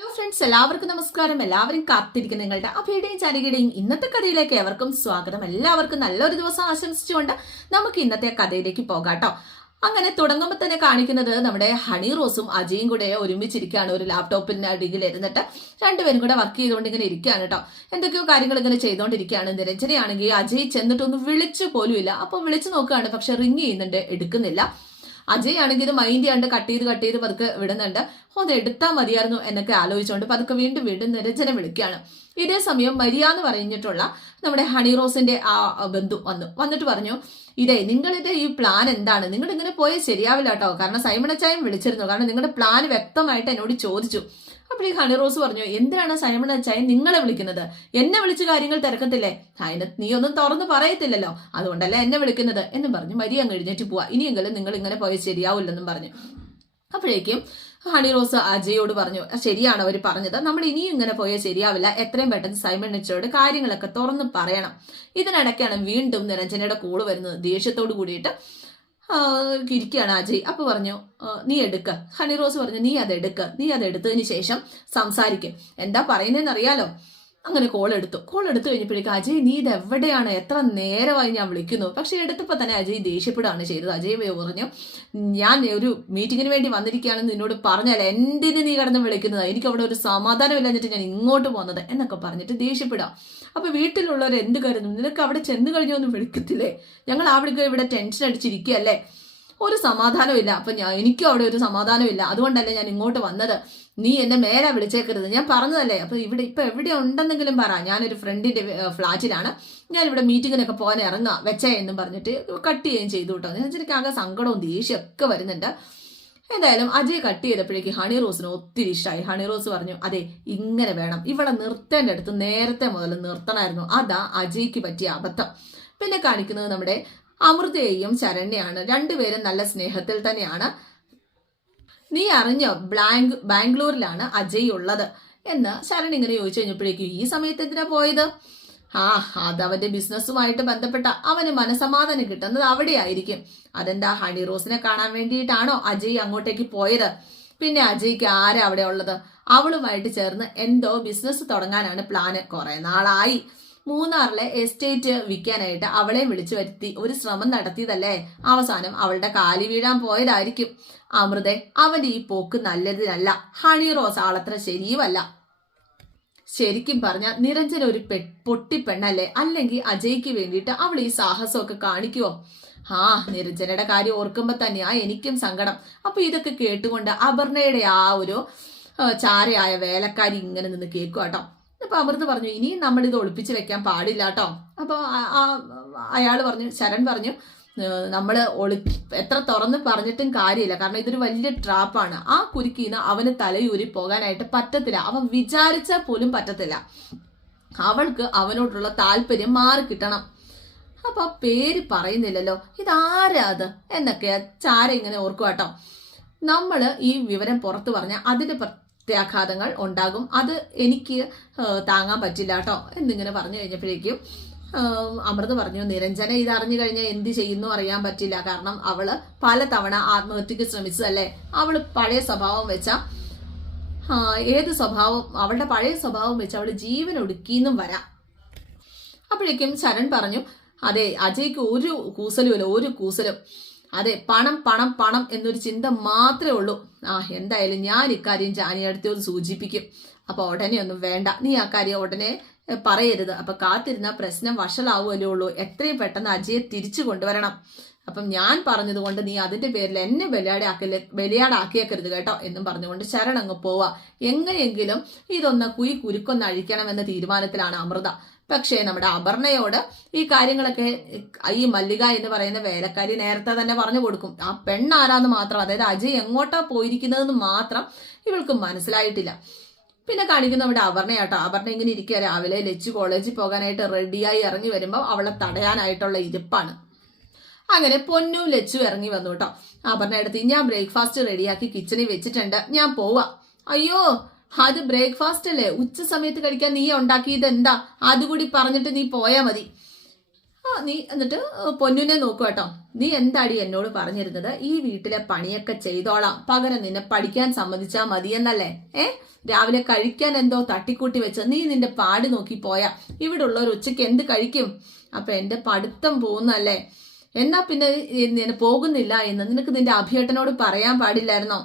Hello friends എല്ലാവർക്കും നമസ്കാരം. എല്ലാവരും കാത്തിരിക്കുന്ന നിങ്ങളുടെ അഭയുടെയും ചാരികയുടെയും ഇന്നത്തെ കഥയിലേക്ക് ഏവർക്കും സ്വാഗതം. എല്ലാവർക്കും നല്ലൊരു ദിവസം ആശംസിച്ചുകൊണ്ട് നമുക്ക് ഇന്നത്തെ കഥയിലേക്ക് പോകാട്ടോ അങ്ങനെ തുടങ്ങുമ്പോൾ തന്നെ കാണിക്കുന്നത് നമ്മുടെ ഹണി റോസും അജയും കൂടെ ഒരുമിച്ചിരിക്കുകയാണ്. ഒരു ലാപ്ടോപ്പിന്റെ അടിയിൽ ഇരുന്നിട്ട് രണ്ടുപേരും കൂടെ വർക്ക് ചെയ്തുകൊണ്ട് ഇങ്ങനെ ഇരിക്കുകയാണ് കേട്ടോ. എന്തൊക്കെയോ കാര്യങ്ങൾ ഇങ്ങനെ ചെയ്തുകൊണ്ടിരിക്കുകയാണ്. നിരഞ്ജനയാണെങ്കിൽ അജയ് ചെന്നിട്ടൊന്നും വിളിച്ചു പോലുമില്ല. അപ്പോൾ വിളിച്ചു നോക്കുകയാണ്. പക്ഷെ റിങ് ചെയ്യുന്നുണ്ട്. എടുക്കുന്നില്ല. അജയ് ആണെങ്കിൽ ഇത് മൈൻഡ് ചെയ്യാണ്ട് കട്ട് ചെയ്ത് കട്ട് ചെയ്ത് പതുക്കെ വിടുന്നുണ്ട്. അത് എടുത്താൽ മതിയായിരുന്നു എന്നൊക്കെ ആലോചിച്ചുകൊണ്ട് പതുക്കെ വീണ്ടും വീണ്ടും നിരഞ്ജനം വിളിക്കുകയാണ്. ഇതേ സമയം മരിയ എന്ന് പറഞ്ഞിട്ടുള്ള നമ്മുടെ ഹണി റോസിന്റെ ആ ബന്ധു വന്നു. വന്നിട്ട് പറഞ്ഞു ഇതേ നിങ്ങളുടെ ഈ പ്ലാൻ എന്താണ്? നിങ്ങൾ ഇങ്ങനെ പോയാൽ ശരിയാവില്ല കേട്ടോ കാരണം സൈമണച്ചായും വിളിച്ചിരുന്നു. കാരണം നിങ്ങളുടെ പ്ലാൻ വ്യക്തമായിട്ട് എന്നോട് ചോദിച്ചു. അപ്പോൾ ഈ ഹണി റോസ് പറഞ്ഞു എന്തിനാണ് സൈമൺ അച്ചായൻ നിങ്ങളെ വിളിക്കുന്നത്? എന്നെ വിളിച്ച് കാര്യങ്ങൾ തിരക്കത്തില്ലേ? അതിന് നീ ഒന്നും തുറന്ന് പറയത്തില്ലല്ലോ. അതുകൊണ്ടല്ല എന്നെ വിളിക്കുന്നത്? എന്നും പറഞ്ഞു. മരിയ അങ്ങ് പോവാ. ഇനിയെങ്കിലും നിങ്ങൾ ഇങ്ങനെ പോയാൽ ശരിയാവില്ലെന്നും പറഞ്ഞു. അപ്പോഴേക്കും ഹണി റോസ് അജയോട് പറഞ്ഞു ശരിയാണ് അവർ പറഞ്ഞത്. നമ്മൾ ഇനിയും ഇങ്ങനെ പോയാൽ ശരിയാവില്ല. എത്രയും പെട്ടെന്ന് സൈമൺ നിച്ചോട് കാര്യങ്ങളൊക്കെ തുറന്ന് പറയണം. ഇതിനിടയ്ക്കാണ് വീണ്ടും നിരഞ്ജനയുടെ കൂൾ വരുന്നത്. ദേഷ്യത്തോട് കൂടിയിട്ട് ഇരിക്കുകയാണ് അജയ്. അപ്പൊ പറഞ്ഞു നീ എടുക്ക. ഹണി റോസ് പറഞ്ഞു നീ അത് എടുക്ക. നീ അത് എടുത്തതിന് ശേഷം സംസാരിക്കും. എന്താ പറയുന്നതെന്ന് അറിയാലോ? അങ്ങനെ കോൾ എടുത്തു. കോൾ എടുത്തു കഴിഞ്ഞപ്പോഴേക്കും അജയ് നീ ഇത് എവിടെയാണ് എത്ര നേരമായി ഞാൻ വിളിക്കുന്നു? പക്ഷെ എടുത്തപ്പോൾ തന്നെ അജയ് ദേഷ്യപ്പെടുകയാണ് ചെയ്തത്. അജയ് പറഞ്ഞു ഞാൻ ഒരു മീറ്റിങ്ങിന് വേണ്ടി വന്നിരിക്കുകയാണെന്ന് നിന്നോട് പറഞ്ഞാൽ എന്തിന് നീ കടന്ന് വിളിക്കുന്നത്? എനിക്ക് അവിടെ ഒരു സമാധാനം ഇല്ലാഞ്ഞിട്ട് ഞാൻ ഇങ്ങോട്ട് പോകുന്നത് എന്നൊക്കെ പറഞ്ഞിട്ട് ദേഷ്യപ്പെടാം അപ്പൊ വീട്ടിലുള്ളവർ എന്ത് കരുതും നിനക്ക് അവിടെ ചെന്ന് കഴിഞ്ഞോ ഒന്നും വിളിക്കത്തില്ലേ? ഞങ്ങൾ അവിടെ ഇവിടെ ടെൻഷൻ അടിച്ചിരിക്കുകയല്ലേ? ഒരു സമാധാനമില്ല അപ്പൊ ഞാൻ എനിക്കും അവിടെ ഒരു സമാധാനമില്ല അതുകൊണ്ടല്ലേ ഞാൻ ഇങ്ങോട്ട് വന്നത്? നീ എന്നെ മേലെ വിളിച്ചേക്കരുത്. ഞാൻ പറഞ്ഞതല്ലേ? അപ്പൊ ഇവിടെ ഇപ്പൊ എവിടെ ഉണ്ടെന്നെങ്കിലും പറ. ഞാനൊരു ഫ്രണ്ടിന്റെ ഫ്ലാറ്റിലാണ് ഞാൻ ഇവിടെ മീറ്റിങ്ങിനൊക്കെ പോകാൻ ഇറങ്ങുക വെച്ചേ എന്നും പറഞ്ഞിട്ട് കട്ട് ചെയ്യുകയും ചെയ്തു കേട്ടോ എന്ന് എനിക്ക് ആകെ സങ്കടവും ദേഷ്യമൊക്കെ വരുന്നുണ്ട്. എന്തായാലും അജയ് കട്ട് ചെയ്തപ്പോഴേക്ക് ഹണി റോസിന് ഒത്തിരി ഇഷ്ടമായി ഹണി റോസ് പറഞ്ഞു അതെ ഇങ്ങനെ വേണം. ഇവളെ നിർത്തേണ്ട അടുത്ത് നേരത്തെ മുതൽ നിർത്തണമായിരുന്നു. അതാ അജയ്ക്ക് പറ്റിയ അബദ്ധം. പിന്നെ കാണിക്കുന്നത് നമ്മുടെ അമൃതയെയും ശരണ്യാണ് രണ്ടുപേരും നല്ല സ്നേഹത്തിൽ തന്നെയാണ്. നീ അറിഞ്ഞോ ബ്ലാങ്ക് ബാംഗ്ലൂരിലാണ് അജയ് ഉള്ളത്? എന്ന് ശരൺ ഇങ്ങനെ ചോദിച്ചു കഴിഞ്ഞപ്പോഴേക്കും ഈ സമയത്ത് എന്തിനാ പോയത്? ആ അത് അവന്റെ ബിസിനസ്സുമായിട്ട് ബന്ധപ്പെട്ട അവന് മനസമാധാനം കിട്ടുന്നത് അവിടെയായിരിക്കും. അതെന്താ ഹണി റോസിനെ കാണാൻ വേണ്ടിയിട്ടാണോ അജയ് അങ്ങോട്ടേക്ക് പോയത്? പിന്നെ അജയ്ക്ക് ആരാ അവിടെ ഉള്ളത്? അവളുമായിട്ട് ചേർന്ന് എന്തോ ബിസിനസ് തുടങ്ങാനാണ് പ്ലാന്. കുറെ നാളായി. മൂന്നാറിലെ എസ്റ്റേറ്റ് വിൽക്കാനായിട്ട് അവളെ വിളിച്ചു വരുത്തി. ഒരു ശ്രമം നടത്തിയതല്ലേ? അവസാനം അവളുടെ കാലി വീഴാൻ പോയതായിരിക്കും. അമൃതെ അവന്റെ ഈ പോക്ക് നല്ലതിനല്ല. ഹണി റോസ് ആളത്ര ശരിയുമല്ല ശരിക്കും പറഞ്ഞ നിരഞ്ജൻ ഒരു പെ പൊട്ടിപ്പെണ്ണല്ലേ അല്ലെങ്കിൽ അജയ്ക്ക് വേണ്ടിയിട്ട് അവൾ ഈ സാഹസമൊക്കെ കാണിക്കുവോ? ആ നിരഞ്ജനയുടെ കാര്യം ഓർക്കുമ്പോ ആ എനിക്കും സങ്കടം. അപ്പൊ ഇതൊക്കെ കേട്ടുകൊണ്ട് അപർണയുടെ ആ ഒരു ചാരയായ വേലക്കാരി ഇങ്ങനെ നിന്ന് കേൾക്കുക കേട്ടോ അപ്പൊ അമൃത് പറഞ്ഞു ഇനി നമ്മൾ ഇത് ഒളിപ്പിച്ച് വെക്കാൻ പാടില്ല കേട്ടോ അപ്പൊ അയാൾ പറഞ്ഞു ശരൺ പറഞ്ഞു നമ്മൾ ഒളി എത്ര തുറന്ന് പറഞ്ഞിട്ടും കാര്യമില്ല. കാരണം ഇതൊരു വലിയ ട്രാപ്പാണ് ആ കുരുക്കിന്ന് അവന് തലയൂരി പോകാനായിട്ട് പറ്റത്തില്ല. അവൻ വിചാരിച്ചാൽ പോലും പറ്റത്തില്ല. അവൾക്ക് അവനോടുള്ള താല്പര്യം മാറി കിട്ടണം. അപ്പൊ പേര് പറയുന്നില്ലല്ലോ. ഇതാരാ അത്? എന്നൊക്കെ ചാര ഇങ്ങനെ ഓർക്കുക കേട്ടോ നമ്മൾ ഈ വിവരം പുറത്തു പറഞ്ഞാൽ അതിന്റെ പ്രത്യാഘാതങ്ങൾ ഉണ്ടാകും. അത് എനിക്ക് താങ്ങാൻ പറ്റില്ല കേട്ടോ എന്നിങ്ങനെ പറഞ്ഞു കഴിഞ്ഞപ്പോഴേക്കും അമൃത് പറഞ്ഞു നിരഞ്ജന ഇത് അറിഞ്ഞു കഴിഞ്ഞാൽ എന്ത് ചെയ്യുന്നു അറിയാൻ പറ്റില്ല. കാരണം അവൾ പലതവണ ആത്മഹത്യക്ക് ശ്രമിച്ചതല്ലേ? അവൾ പഴയ സ്വഭാവം വെച്ച ഏത് സ്വഭാവം അവളുടെ പഴയ സ്വഭാവം വെച്ച് അവൾ ജീവൻ ഒടുക്കിന്നും വരാം. അപ്പോഴേക്കും ശരൺ പറഞ്ഞു അതെ അജയ്ക്ക് ഒരു കൂസലുമില്ല ഒരു കൂസലും. അതെ പണം പണം പണം എന്നൊരു ചിന്ത മാത്രമേ ഉള്ളൂ. ആ എന്തായാലും ഞാൻ ഇക്കാര്യം ജാനിയടുത്തോട് സൂചിപ്പിക്കും. അപ്പോൾ ഉടനെ ഒന്നും വേണ്ട. നീ ആ കാര്യം ഉടനെ പറയരുത്. അപ്പൊ കാത്തിരുന്ന പ്രശ്നം വഷളാവുമല്ലേ ഉള്ളൂ. എത്രയും പെട്ടെന്ന് അജയെ തിരിച്ചു കൊണ്ടുവരണം. അപ്പം ഞാൻ പറഞ്ഞതുകൊണ്ട് നീ അതിന്റെ പേരിൽ എന്നെ ബലിയാടാക്കൽ ബലിയാടാക്കിയേക്കരുത് കേട്ടോ എന്നും പറഞ്ഞുകൊണ്ട് ശരണങ്ങ് പോവാ. എങ്ങനെയെങ്കിലും ഇതൊന്ന് കുയി കുരുക്കൊന്ന് അഴിക്കണമെന്ന തീരുമാനത്തിലാണ് അമൃത. പക്ഷേ നമ്മുടെ അപർണയോട് ഈ കാര്യങ്ങളൊക്കെ ഈ മല്ലിക എന്ന് പറയുന്ന വേലക്കാരി നേരത്തെ തന്നെ പറഞ്ഞു കൊടുക്കും. ആ പെണ്ണാരാന്ന് മാത്രം അതായത് അജയ് എങ്ങോട്ടാ പോയിരിക്കുന്നതെന്ന് മാത്രം ഇവൾക്ക് മനസ്സിലായിട്ടില്ല. പിന്നെ കാണിക്കുന്ന നമ്മുടെ അപർണയാട്ടോ. അപർണ ഇങ്ങനെ ഇരിക്കുക. രാവിലെ ലച്ചു കോളേജിൽ പോകാനായിട്ട് റെഡിയായി ഇറങ്ങി വരുമ്പോൾ അവളെ തടയാനായിട്ടുള്ള ഇരിപ്പാണ്. അങ്ങനെ പൊന്നു ലച്ചു ഇറങ്ങി വന്നു കേട്ടോ. അപർണ അടുത്ത് ഞാൻ ബ്രേക്ക്ഫാസ്റ്റ് റെഡിയാക്കി കിച്ചണിൽ വെച്ചിട്ടുണ്ട്. ഞാൻ പോവാ. അയ്യോ അത് ബ്രേക്ക്ഫാസ്റ്റ് അല്ലേ? ഉച്ച സമയത്ത് കഴിക്കാൻ നീ ഉണ്ടാക്കിയത് എന്താ? അതുകൂടി പറഞ്ഞിട്ട് നീ പോയാ മതി. ആ നീ എന്നിട്ട് പൊന്നുനെ നോക്കു കേട്ടോ. നീ എന്താടി എന്നോട് പറഞ്ഞിരുന്നത്? ഈ വീട്ടിലെ പണിയൊക്കെ ചെയ്തോളാം. പകരം നിന്നെ പഠിക്കാൻ സമ്മതിച്ചാ മതിയെന്നല്ലേ ഏ? രാവിലെ കഴിക്കാൻ എന്തോ തട്ടിക്കൂട്ടി വെച്ച നീ നിന്റെ പാട് നോക്കി പോയാ. ഇവിടെ ഉള്ളവർ ഉച്ചയ്ക്ക് എന്ത് കഴിക്കും? അപ്പൊ എന്റെ പഠിത്തം പോകുന്നല്ലേ? എന്നാ പിന്നെ പോകുന്നില്ല എന്ന് നിനക്ക് നിന്റെ അഭിയേട്ടനോട് പറയാൻ പാടില്ലായിരുന്നോ?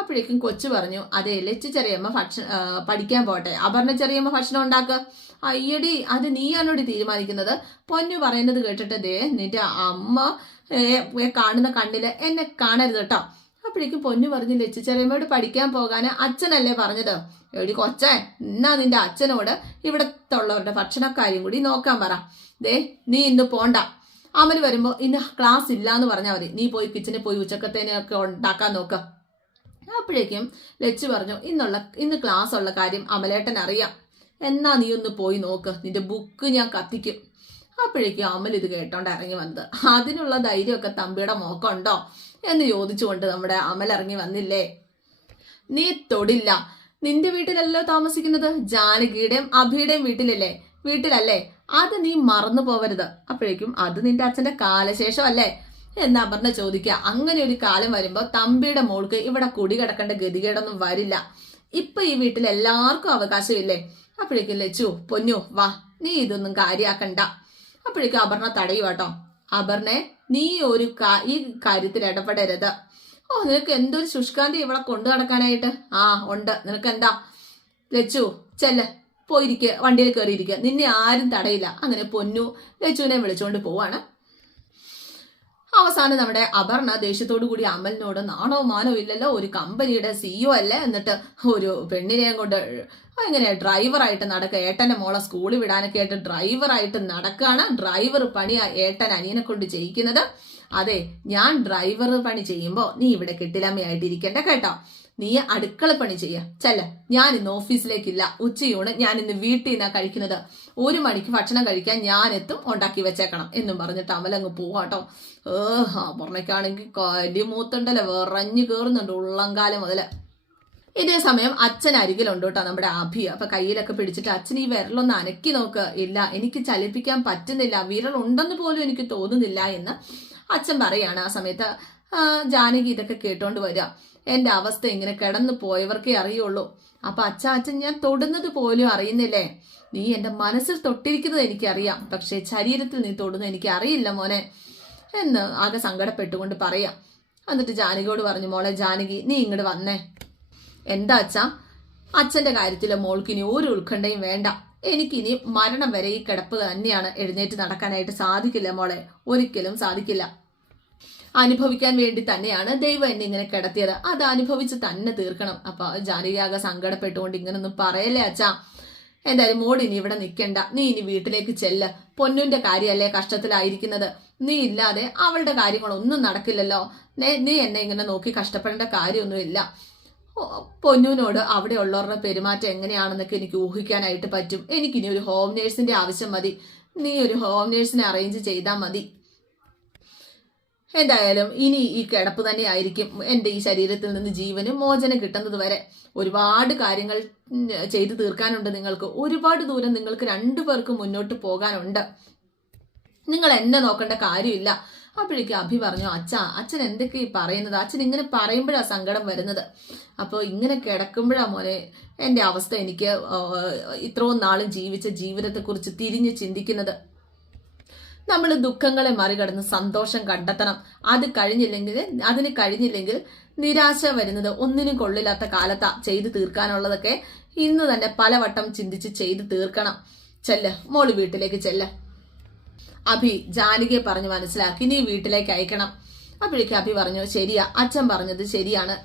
അപ്പോഴേക്കും കൊച്ചു പറഞ്ഞു അതെ ലച്ച് ചെറിയമ്മ ഭക്ഷണം പഠിക്കാൻ പോട്ടെ അപർണ ചെറിയമ്മ ഭക്ഷണം ഉണ്ടാക്കുക അയ്യടി അത് നീയാണോടി തീരുമാനിക്കുന്നത്? പൊന്നു പറയുന്നത് കേട്ടിട്ട് ദേ നിന്റെ അമ്മ കാണുന്ന കണ്ണിൽ എന്നെ കാണരുത് കേട്ടോ അപ്പോഴേക്കും പൊന്നു പറഞ്ഞു ലച്ചു ചെറിയമ്മയോട് പഠിക്കാൻ പോകാൻ അച്ഛനല്ലേ പറഞ്ഞത്? എടി കൊച്ചേ എന്നാ നിന്റെ അച്ഛനോട് ഇവിടത്തുള്ളവരുടെ ഭക്ഷണക്കാര്യം കൂടി നോക്കാൻ പറ. ദേ നീ ഇന്ന് പോണ്ട. അമൽ വരുമ്പോ ഇന്ന് ക്ലാസ് ഇല്ല എന്ന് പറഞ്ഞാൽ മതി. നീ പോയി കിച്ചണിൽ പോയി ഉച്ചക്കത്തേനെയൊക്കെ ഉണ്ടാക്കാൻ നോക്ക. അപ്പോഴേക്കും ലച്ചു പറഞ്ഞു ഇന്നുള്ള ഇന്ന് ക്ലാസ് ഉള്ള കാര്യം അമലേട്ടൻ അറിയാം. എന്നാ നീ ഒന്ന് പോയി നോക്ക് നിന്റെ ബുക്ക് ഞാൻ കത്തിക്കും. അപ്പോഴേക്കും അമൽ ഇത് കേട്ടോണ്ട് ഇറങ്ങി വന്നത്. അതിനുള്ള ധൈര്യമൊക്കെ തമ്പിയുടെ മോക്കുണ്ടോ? എന്ന് ചോദിച്ചുകൊണ്ട് നമ്മുടെ അമൽ ഇറങ്ങി വന്നില്ലേ? നീ തൊടില്ല. നിന്റെ വീട്ടിലല്ലോ താമസിക്കുന്നത്? ജാനകിയുടെയും അഭിയുടെയും വീട്ടിലല്ലേ? വീട്ടിലല്ലേ? അത് നീ മറന്നു പോവരുത്. അപ്പോഴേക്കും അത് നിന്റെ അച്ഛന്റെ കാലശേഷമല്ലേ? എന്ന് അപർണ ചോദിക്കുക. അങ്ങനെ ഒരു കാലം വരുമ്പോൾ തമ്പിയുടെ മോൾക്ക് ഇവിടെ കുടി കിടക്കേണ്ട ഗതികേടൊന്നും വരില്ല. ഇപ്പൊ ഈ വീട്ടിൽ എല്ലാവർക്കും അവകാശമില്ലേ? അപ്പോഴേക്കും ലച്ചു പൊന്നു വാ നീ ഇതൊന്നും കാര്യാക്കണ്ട. അപ്പോഴേക്കും അപർണ തടയു കേട്ടോ. അപർണെ നീ ഒരു ഈ കാര്യത്തിൽ ഇടപെടരുത്. ഓ നിനക്ക് എന്തൊരു ശുഷ്കാന്തി ഇവിടെ കൊണ്ടു നടക്കാനായിട്ട്? ആ ഉണ്ട്. നിനക്ക് എന്താ ലച്ചു ചെല്ല്. പോയിരിക്കുക വണ്ടിയിൽ കയറിയിരിക്കുക നിന്നെ ആരും തടയില്ല. അങ്ങനെ പൊന്നു. ലച്ചുവിനെ വിളിച്ചുകൊണ്ട് പോവാണ്. അവസാനം നമ്മുടെ അപർണ ദേഷ്യത്തോടു കൂടി അമലിനോട് നാണോ മാനോ ഇല്ലല്ലോ ഒരു കമ്പനിയുടെ സിഇഒ അല്ലേ എന്നിട്ട് ഒരു പെണ്ണിനെയും കൊണ്ട് എങ്ങനെയാ ഡ്രൈവറായിട്ട് നടക്കുക. ഏട്ടന്റെ മോളെ സ്കൂളിൽ വിടാനൊക്കെ ആയിട്ട് ഡ്രൈവറായിട്ട് നടക്കുകയാണ്. ഡ്രൈവർ പണിയാ ഏട്ടൻ അനിയനെ കൊണ്ട് ചെയ്യിക്കുന്നത്. അതെ ഞാൻ ഡ്രൈവർ പണി ചെയ്യുമ്പോൾ നീ ഇവിടെ കെട്ടിലമ്മയായിട്ടിരിക്കേണ്ട കേട്ടോ. നീ അടുക്കള പണി ചെയ്യ. ചെല്ല. ഞാൻ ഇന്ന് ഓഫീസിലേക്കില്ല. ഉച്ചയൂണ് ഞാൻ ഇന്ന് വീട്ടിൽ നിന്നാ കഴിക്കുന്നത്. ഒരു മണിക്ക് ഭക്ഷണം കഴിക്കാൻ ഞാൻ എത്തും. ഉണ്ടാക്കി വെച്ചേക്കണം എന്നും പറഞ്ഞിട്ട് അമലങ്ങ് പോവാട്ടോ ഏഹ് അപർണയ്ക്കാണെങ്കിൽ കലി മൂത്തുണ്ടല്ലോ. വിറഞ്ഞു കയറുന്നുണ്ട് ഉള്ളംകാലം മുതൽ. ഇതേ സമയം അച്ഛൻ അരികിലുണ്ട് കേട്ടോ നമ്മുടെ അഭി. അപ്പൊ കയ്യിലൊക്കെ പിടിച്ചിട്ട് അച്ഛൻ ഈ വിരലൊന്ന് അനക്കി നോക്ക്. ഇല്ല എനിക്ക് ചലിപ്പിക്കാൻ പറ്റുന്നില്ല. വിരൽ ഉണ്ടെന്ന് പോലും എനിക്ക് തോന്നുന്നില്ല എന്ന് അച്ഛൻ പറയാണ്. ആ സമയത്ത് ജാനകി ഇതൊക്കെ കേട്ടോണ്ട് വരിക എന്റെ അവസ്ഥ ഇങ്ങനെ കിടന്നു പോയവർക്കേ അറിയുള്ളൂ. അപ്പൊ അച്ഛ അച്ഛൻ ഞാൻ തൊടുന്നത് പോലും അറിയുന്നില്ലേ? നീ എന്റെ മനസ്സിൽ തൊട്ടിരിക്കുന്നത് എനിക്കറിയാം. പക്ഷേ ശരീരത്തിൽ നീ തൊടുന്നത് എനിക്ക് അറിയില്ല മോനെ. എന്ന് ആകെ സങ്കടപ്പെട്ടുകൊണ്ട് പറയാം. എന്നിട്ട് ജാനകിയോട് പറഞ്ഞു മോളെ ജാനകി നീ ഇങ്ങോട്ട് വന്നേ. എന്താ അച്ഛാ? അച്ഛന്റെ കാര്യത്തിൽ മോൾക്ക് ഇനി ഒരു ഉത്കണ്ഠയും വേണ്ട. എനിക്കിനി മരണം വരെ ഈ കിടപ്പ് തന്നെയാണ് എഴുന്നേറ്റ് നടക്കാനായിട്ട് സാധിക്കില്ല മോളെ. ഒരിക്കലും സാധിക്കില്ല. അനുഭവിക്കാൻ വേണ്ടി തന്നെയാണ് ദൈവം എന്നെ ഇങ്ങനെ കിടത്തിയത്. അത് അനുഭവിച്ച് തന്നെ തീർക്കണം. അപ്പൊ ജാനകിയാകെ സങ്കടപ്പെട്ടുകൊണ്ട് ഇങ്ങനൊന്നും പറയല്ലേ അച്ഛാ. എന്തായാലും മോഡ് ഇനി ഇവിടെ നിൽക്കണ്ട നീ ഇനി വീട്ടിലേക്ക് ചെല്ല്. പൊന്നുന്റെ കാര്യമല്ലേ കഷ്ടത്തിലായിരിക്കുന്നത്. നീ ഇല്ലാതെ അവളുടെ കാര്യങ്ങളൊന്നും നടക്കില്ലല്ലോ. നീ എന്നെ ഇങ്ങനെ നോക്കി കഷ്ടപ്പെടേണ്ട കാര്യമൊന്നുമില്ല. പൊന്നുവിനോട് അവിടെ ഉള്ളവരുടെ പെരുമാറ്റം എങ്ങനെയാണെന്നൊക്കെ എനിക്ക് ഊഹിക്കാനായിട്ട് പറ്റും. എനിക്കിനി ഒരു ഹോം നേഴ്സിന്റെ ആവശ്യം മതി. നീ ഒരു ഹോം നേഴ്സിനെ അറേഞ്ച് ചെയ്താൽ മതി. എന്തായാലും ഇനി ഈ കിടപ്പ് തന്നെ ആയിരിക്കും എന്റെ ഈ ശരീരത്തിൽ നിന്ന് ജീവനും മോചനം കിട്ടുന്നത് വരെ. ഒരുപാട് കാര്യങ്ങൾ ചെയ്തു തീർക്കാനുണ്ട് നിങ്ങൾക്ക്. ഒരുപാട് ദൂരം നിങ്ങൾക്ക് രണ്ടു പേർക്ക് മുന്നോട്ട് പോകാനുണ്ട്. നിങ്ങൾ എന്നെ നോക്കേണ്ട കാര്യമില്ല. അപ്പോഴേക്കും അഭി പറഞ്ഞു അച്ഛ അച്ഛൻ എന്തൊക്കെ ഈ പറയുന്നത്? അച്ഛൻ ഇങ്ങനെ പറയുമ്പോഴാണ് സങ്കടം വരുന്നത്. അപ്പോൾ ഇങ്ങനെ കിടക്കുമ്പോഴാ മോനെ എന്റെ അവസ്ഥ എനിക്ക് ഇത്രയും നാളും ജീവിച്ച ജീവിതത്തെക്കുറിച്ച് തിരിഞ്ഞ് ചിന്തിക്കുന്നത്. നമ്മൾ ദുഃഖങ്ങളെ മറികടന്ന് സന്തോഷം കണ്ടെത്തണം. അത് കഴിഞ്ഞില്ലെങ്കിൽ അതിന് കഴിഞ്ഞില്ലെങ്കിൽ നിരാശ വരുന്നത് ഒന്നിനും കൊള്ളില്ലാത്ത കാലത്ത ചെയ്തു തീർക്കാനുള്ളതൊക്കെ ഇന്ന് തന്നെ പലവട്ടം ചിന്തിച്ച് ചെയ്തു തീർക്കണം. ചെല്ല് മോൾ വീട്ടിലേക്ക് ചെല്ല്. അഭി ജാനകിയെ പറഞ്ഞു മനസ്സിലാക്കി നീ വീട്ടിലേക്ക് അയക്കണം. അപ്പോഴേക്ക് അഭി പറഞ്ഞു ശരിയാ അച്ഛൻ പറഞ്ഞത് ശരിയാണ്.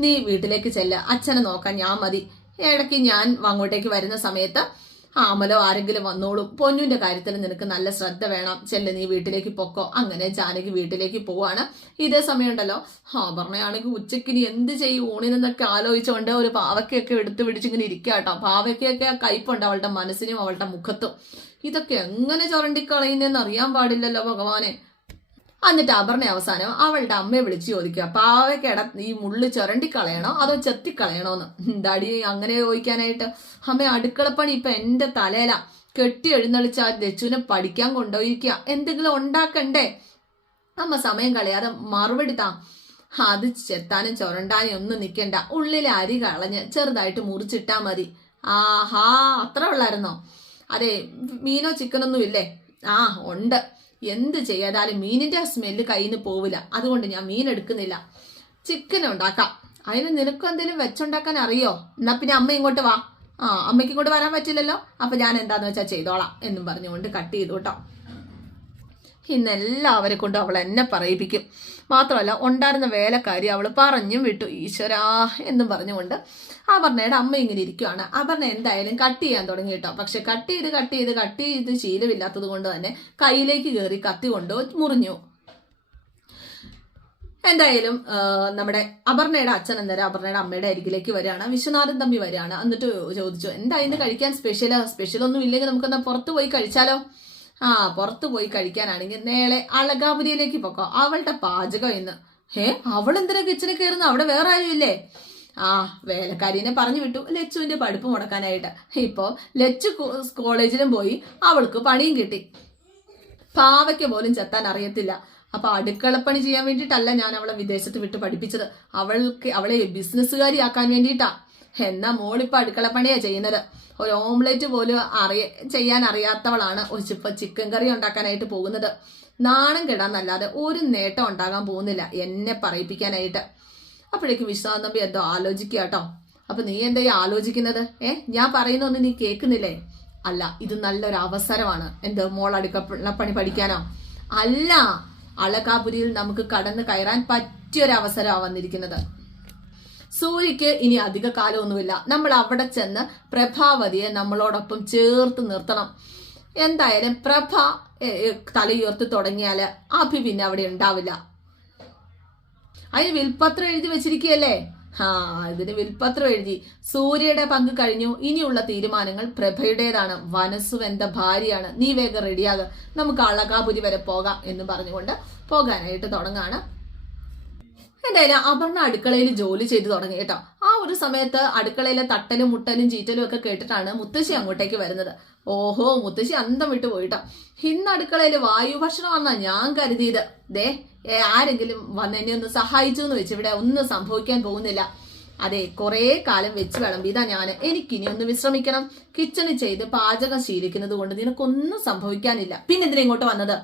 നീ വീട്ടിലേക്ക് ചെല്ല് അച്ഛനെ നോക്കാൻ ഞാൻ മതി. ഇടയ്ക്ക് ഞാൻ അങ്ങോട്ടേക്ക് വരുന്ന സമയത്ത് ആമലോ ആരെങ്കിലും വന്നോളും. പൊന്നുവിന്റെ കാര്യത്തിൽ നിനക്ക് നല്ല ശ്രദ്ധ വേണം. ചെല്ല് നീ വീട്ടിലേക്ക് പൊക്കോ. അങ്ങനെ ജാനകി വീട്ടിലേക്ക് പോവാണ്. ഇതേ സമയമുണ്ടല്ലോ. ആഭരണയാണെങ്കിൽ ഉച്ചയ്ക്ക് ഇനി എന്ത് ചെയ്യും? ഊണിനെന്നൊക്കെ ആലോചിച്ചുകൊണ്ട് ഒരു പാവയ്ക്കൊക്കെ എടുത്ത് പിടിച്ചിങ്ങനെ ഇരിക്കുക കേട്ടോ പാവയ്ക്കൊക്കെ ആ കയ്പുണ്ട് അവളുടെ മനസ്സിനും അവളുടെ മുഖത്തും. ഇതൊക്കെ എങ്ങനെ ചൊരണ്ടിക്കളയുന്നെന്ന് അറിയാൻ പാടില്ലല്ലോ ഭഗവാനെ. എന്നിട്ട് അപർണ അവസാനം അവളുടെ അമ്മയെ വിളിച്ച് ചോദിക്കുക പാവയ്ക്കട ഈ മുള്ളു ചുരണ്ടിക്കളയണോ അതോ ചെത്തിക്കളയണോന്ന് എന്താടി അങ്ങനെ ചോദിക്കാനായിട്ട്? അമ്മ അടുക്കളപ്പണി ഇപ്പൊ എന്റെ തലയില. കെട്ടി എഴുന്നള്ളിച്ച് ആ ലച്ചുവിനെ പഠിക്കാൻ കൊണ്ടുപോയിരിക്കുക എന്തെങ്കിലും ഉണ്ടാക്കണ്ടേ? അമ്മ സമയം കളയാതെ മറുപടി താ. അത് ചെത്താനും ചുരണ്ടാനും ഒന്നും നിൽക്കണ്ട ഉള്ളിലെ അരി കളഞ്ഞ് ചെറുതായിട്ട് മുറിച്ചിട്ടാ മതി. ആഹാ അത്ര ഉള്ളായിരുന്നോ? അതെ മീനോ ചിക്കനൊന്നും ഇല്ലേ? ആ ഉണ്ട്. എന്ത് ചെയ്യാതാലും മീനിന്റെ സ്മെല്ല് കയ്യിൽ നിന്ന് പോവില്ല. അതുകൊണ്ട് ഞാൻ മീൻ എടുക്കുന്നില്ല. ചിക്കൻ ഉണ്ടാക്കാം. അതിന് നിനക്കും എന്തെങ്കിലും വെച്ചുണ്ടാക്കാൻ അറിയോ? എന്നാ പിന്നെ അമ്മ ഇങ്ങോട്ട് വാ. ആ അമ്മയ്ക്ക് ഇങ്ങോട്ട് വരാൻ പറ്റില്ലല്ലോ. അപ്പൊ ഞാൻ എന്താന്ന് വെച്ചാൽ ചെയ്തോളാം എന്നും പറഞ്ഞുകൊണ്ട് കട്ട് ചെയ്തു കേട്ടോ ഇന്ന് എല്ലാവരെ കൊണ്ടും അവൾ എന്നെ പറയിപ്പിക്കും. മാത്രമല്ല ഉണ്ടായിരുന്ന വേലക്കാരി അവൾ പറഞ്ഞും വിട്ടു. ഈശ്വരാ എന്നും പറഞ്ഞുകൊണ്ട് അപർണയുടെ അമ്മ ഇങ്ങനെ ഇരിക്കുവാണ്. അപർണ എന്തായാലും കട്ട് ചെയ്യാൻ തുടങ്ങി കേട്ടോ പക്ഷെ കട്ട് ചെയ്ത് കട്ട് ചെയ്ത് കട്ട് ചെയ്ത് ശീലമില്ലാത്തത് കൊണ്ട് തന്നെ കയ്യിലേക്ക് കയറി കത്തി കൊണ്ട് മുറിഞ്ഞു. എന്തായാലും നമ്മുടെ അപർണയുടെ അച്ഛൻ അന്നേരം അപർണയുടെ അമ്മയുടെ അരികിലേക്ക് വരികയാണ്. വിശ്വനാഥൻ തമ്പി വരികയാണ്. എന്നിട്ട് ചോദിച്ചു എന്താ ഇന്ന് കഴിക്കാൻ സ്പെഷ്യൽ സ്പെഷ്യൽ ഒന്നും ഇല്ലെങ്കിൽ നമുക്കെന്നാ പുറത്ത് പോയി കഴിച്ചാലോ? ആ പുറത്തു പോയി കഴിക്കാനാണെങ്കിൽ നേരെ അളകാപുരിയിലേക്ക് പോക്കോ. അവളുടെ പാചകം ഇന്ന്. ഹേ അവൾ എന്തിനാ കിച്ചണിൽ കയറുന്നു അവിടെ വേറെ ആയില്ലേ ആ വേലക്കാരിനെ പറഞ്ഞു വിട്ടു. ലച്ചുവിന്റെ പഠിപ്പ് മുടക്കാനായിട്ട്. ഇപ്പോ ലച്ചു കോളേജിലും പോയി അവൾക്ക് പണിയും കിട്ടി. പാവയ്ക്ക് പോലും ചെത്താൻ അറിയത്തില്ല. അപ്പൊ അടുക്കളപ്പണി ചെയ്യാൻ വേണ്ടിയിട്ടല്ല ഞാൻ അവളെ വിദേശത്ത് വിട്ട് പഠിപ്പിച്ചത്. അവൾക്ക് അവളെ ബിസിനസ്സുകാരി ആക്കാൻ വേണ്ടിയിട്ടാ. എന്നാ മോളിപ്പോ അടുക്കളപ്പണിയാണ് ചെയ്യുന്നത്? ഒരു ഓംലെറ്റ് പോലും അറിയ ചെയ്യാൻ അറിയാത്തവളാണ് ഒരു ഇപ്പൊ ചിക്കൻ കറി ഉണ്ടാക്കാനായിട്ട് പോകുന്നത്. നാണം കിടാന്നല്ലാതെ ഒരു നേട്ടം ഉണ്ടാകാൻ പോകുന്നില്ല എന്നെ പറയിപ്പിക്കാനായിട്ട്. അപ്പോഴേക്കും വിശ്വനാഥ് നമ്പി എന്തോ ആലോചിക്കുക കേട്ടോ. അപ്പൊ നീ എന്താ ഈ ആലോചിക്കുന്നത്? ഏ ഞാൻ പറയുന്നൊന്നും നീ കേൾക്കുന്നില്ലേ? അല്ല ഇത് നല്ലൊരു അവസരമാണ്. എന്ത് മോൾ അടുക്കളപ്പണി പഠിക്കാനോ? അല്ല അളകാപുരിയിൽ നമുക്ക് കടന്ന് കയറാൻ പറ്റിയൊരു അവസരമാണ് വന്നിരിക്കുന്നത്. സൂര്യക്ക് ഇനി അധിക കാലമൊന്നുമില്ല. നമ്മൾ അവിടെ ചെന്ന് പ്രഭാവതിയെ നമ്മളോടൊപ്പം ചേർത്ത് നിർത്തണം. എന്തായാലും പ്രഭ തലയുയർത്തി തുടങ്ങിയാൽ അഭി പിന്നെ അവിടെ ഉണ്ടാവില്ല. അതിന് വിൽപത്രം എഴുതി വെച്ചിരിക്കുകയല്ലേ? ആ ഇതിന് വിൽപത്രം എഴുതി. സൂര്യയുടെ പങ്ക് കഴിഞ്ഞു. ഇനിയുള്ള തീരുമാനങ്ങൾ പ്രഭയുടേതാണ്. വനസ്സു എന്റെ ഭാര്യയാണ്. നീ വേഗം റെഡിയാകുക നമുക്ക് അളകാപുരി വരെ പോകാം എന്ന് പറഞ്ഞുകൊണ്ട് പോകാനായിട്ട് തുടങ്ങാണ്. എന്തായാലും അപർണ അടുക്കളയിൽ ജോലി ചെയ്തു തുടങ്ങി കേട്ടോ. ആ ഒരു സമയത്ത് അടുക്കളയിലെ തട്ടലും മുട്ടലും ചീറ്റലും ഒക്കെ കേട്ടിട്ടാണ് മുത്തശ്ശി അങ്ങോട്ടേക്ക് വരുന്നത്. ഓഹോ മുത്തശ്ശി അന്തം വിട്ടു പോയിട്ടോ ഇന്ന് അടുക്കളയിൽ വായു ഭക്ഷണമാണെന്നാ ഞാൻ കരുതിയത്. ദേ ആരെങ്കിലും വന്ന് എന്നെ ഒന്ന് സഹായിച്ചു എന്ന് വെച്ച് ഇവിടെ ഒന്നും സംഭവിക്കാൻ പോകുന്നില്ല. അതെ കുറേ കാലം വെച്ച് വിളമ്പിയതാ ഞാൻ എനിക്കിനി ഒന്ന് വിശ്രമിക്കണം. കിച്ചണിൽ ചെയ്ത് പാചകം ശീലിക്കുന്നത് കൊണ്ട് നിനക്കൊന്നും സംഭവിക്കാനില്ല. പിന്നെന്തിനാ ഇങ്ങോട്ട് വന്നത്?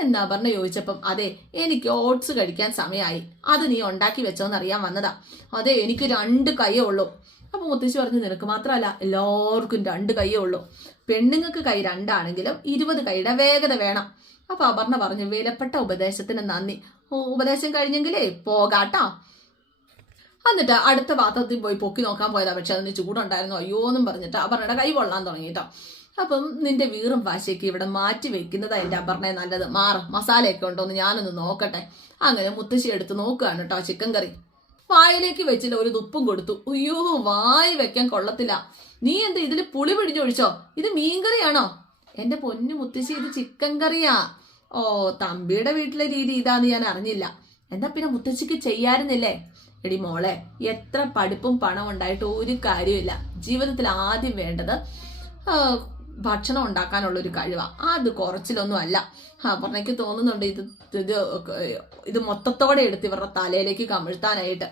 എന്നാ പറഞ്ഞ ചോദിച്ചപ്പം അതെ എനിക്ക് ഓട്സ് കഴിക്കാൻ സമയമായി അത് നീ ഉണ്ടാക്കി വെച്ചോന്ന് അറിയാൻ വന്നതാ. അതെ എനിക്ക് രണ്ട് കൈയേ ഉള്ളൂ. അപ്പൊ മുത്തശ്ശി പറഞ്ഞു നിനക്ക് മാത്രമല്ല എല്ലാവർക്കും രണ്ട് കൈയേ ഉള്ളൂ. പെണ്ണുങ്ങൾക്ക് കൈ രണ്ടാണെങ്കിലും ഇരുപത് കൈയുടെ വേഗത വേണം. അപ്പൊ അപർണ പറഞ്ഞു വിലപ്പെട്ട ഉപദേശത്തിന് നന്ദി. ഉപദേശം കഴിഞ്ഞെങ്കിലേ പോകാട്ടോ. എന്നിട്ട് അടുത്ത പാത്രത്തിൽ പോയി പൊക്കി നോക്കാൻ പോയതാ. പക്ഷെ അതിന് ചൂടുണ്ടായിരുന്നു. അയ്യോ എന്നും പറഞ്ഞിട്ട് അപർണയുടെ കൈ കൊള്ളാൻ തുടങ്ങി കേട്ടോ അപ്പം നിന്റെ വീറും വാശിയൊക്കെ ഇവിടെ മാറ്റി വെക്കുന്നതാ എന്റെ അപർണയെ നല്ലത്. മാറും മസാലയൊക്കെ ഉണ്ടോ എന്ന് ഞാനൊന്ന് നോക്കട്ടെ. അങ്ങനെ മുത്തശ്ശി എടുത്ത് നോക്കുകയാണ് കേട്ടോ ചിക്കൻ കറി. വായിലേക്ക് വെച്ചില്ല ഒരു ദുപ്പും കൊടുത്തു. അയ്യോ വായി വെക്കാൻ കൊള്ളത്തില്ല. നീ എന്താ ഇതിൽ പുളി പിടിഞ്ഞൊഴിച്ചോ ഇത് മീൻകറിയാണോ? എന്റെ പൊന്നു മുത്തശ്ശി ഇത് ചിക്കൻ കറിയാ. ഓ തമ്പിയുടെ വീട്ടിലെ രീതി ഇതാന്ന് ഞാൻ അറിഞ്ഞില്ല. എന്താ പിന്നെ മുത്തശ്ശിക്ക് ചെയ്യാറുന്നില്ലേ എടി മോളെ എത്ര പഠിപ്പും പണം ഉണ്ടായിട്ട് ഒരു കാര്യമില്ല ജീവിതത്തിൽ ആദ്യം വേണ്ടത് ഭക്ഷണം ഉണ്ടാക്കാനുള്ള ഒരു കഴിവാണ് അത് കുറച്ചിലൊന്നും അല്ല. അപർണയ്ക്ക് തോന്നുന്നുണ്ട് ഇത് ഇത് ഇത് മൊത്തത്തോടെ എടുത്ത് ഇവരുടെ തലയിലേക്ക് കമിഴ്ത്താനായിട്ട്.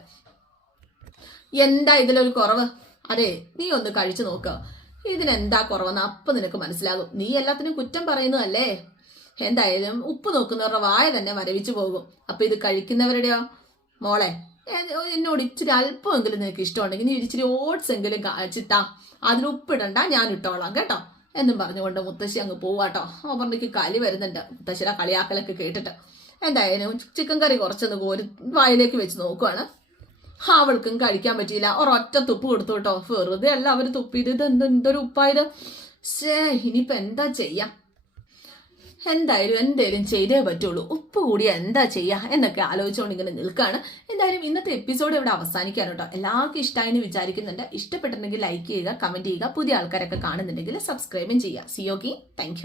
എന്താ ഇതിലൊരു കുറവ്? അതെ നീ ഒന്ന് കഴിച്ചു നോക്ക്. ഇതിനെന്താ കുറവെന്ന് അപ്പൊ നിനക്ക് മനസ്സിലാകും. നീ എല്ലാത്തിനും കുറ്റം പറയുന്നതല്ലേ? എന്തായാലും ഉപ്പ് നോക്കുന്നവരുടെ വായ തന്നെ മരവിച്ചു പോകും. അപ്പൊ ഇത് കഴിക്കുന്നവരുടെയോ? മോളെ എന്നോട് ഇച്ചിരി അല്പമെങ്കിലും നിനക്ക് ഇഷ്ടമുണ്ടെങ്കിൽ നീ ഇച്ചിരി ഓട്സ് എങ്കിലും ചിത്താ. അതിന് ഉപ്പിടണ്ട ഞാൻ ഇട്ടോളാം കേട്ടോ? എന്നും പറഞ്ഞുകൊണ്ട് മുത്തശ്ശി അങ്ങ് പോവാട്ടോ. അപർണയ്ക്ക് കലി വരുന്നുണ്ട്. മുത്തശ്ശിയുടെ കളിയാക്കലൊക്കെ കേട്ടിട്ട്. എന്തായാലും ചിക്കൻ കറി കുറച്ചൊന്ന് കോരി വായിലേക്ക് വെച്ച് നോക്കുവാണ്. അവൾക്കും കഴിക്കാൻ പറ്റിയില്ല. ഒരൊറ്റ തുപ്പ് കൊടുത്തു കേട്ടോ. വെറുതെ അല്ല അവർ തുപ്പിയത്. ഇത് എന്ത് എന്തൊരു ഉപ്പായത് ശേ ഇനിയിപ്പോ എന്താ ചെയ്യാ? എന്തായാലും എന്തേലും ചെയ്തേ പറ്റുള്ളൂ. ഉപ്പ് കൂടി എന്താ ചെയ്യാ എന്നൊക്കെ ആലോചിച്ചുകൊണ്ട് ഇങ്ങനെ നിൽക്കുകയാണ് എന്തായാലും ഇന്നത്തെ എപ്പിസോഡ് ഇവിടെ അവസാനിക്കാണ് കേട്ടോ. എല്ലാവർക്കും ഇഷ്ടമായി എന്ന് വിചാരിക്കുന്നുണ്ട്. ഇഷ്ടപ്പെട്ടിട്ടുണ്ടെങ്കിൽ ലൈക്ക് ചെയ്യുക കമന്റ് ചെയ്യുക. പുതിയ ആൾക്കാരൊക്കെ കാണുന്നുണ്ടെങ്കിൽ സബ്സ്ക്രൈബും ചെയ്യുക. സിയോഗി താങ്ക്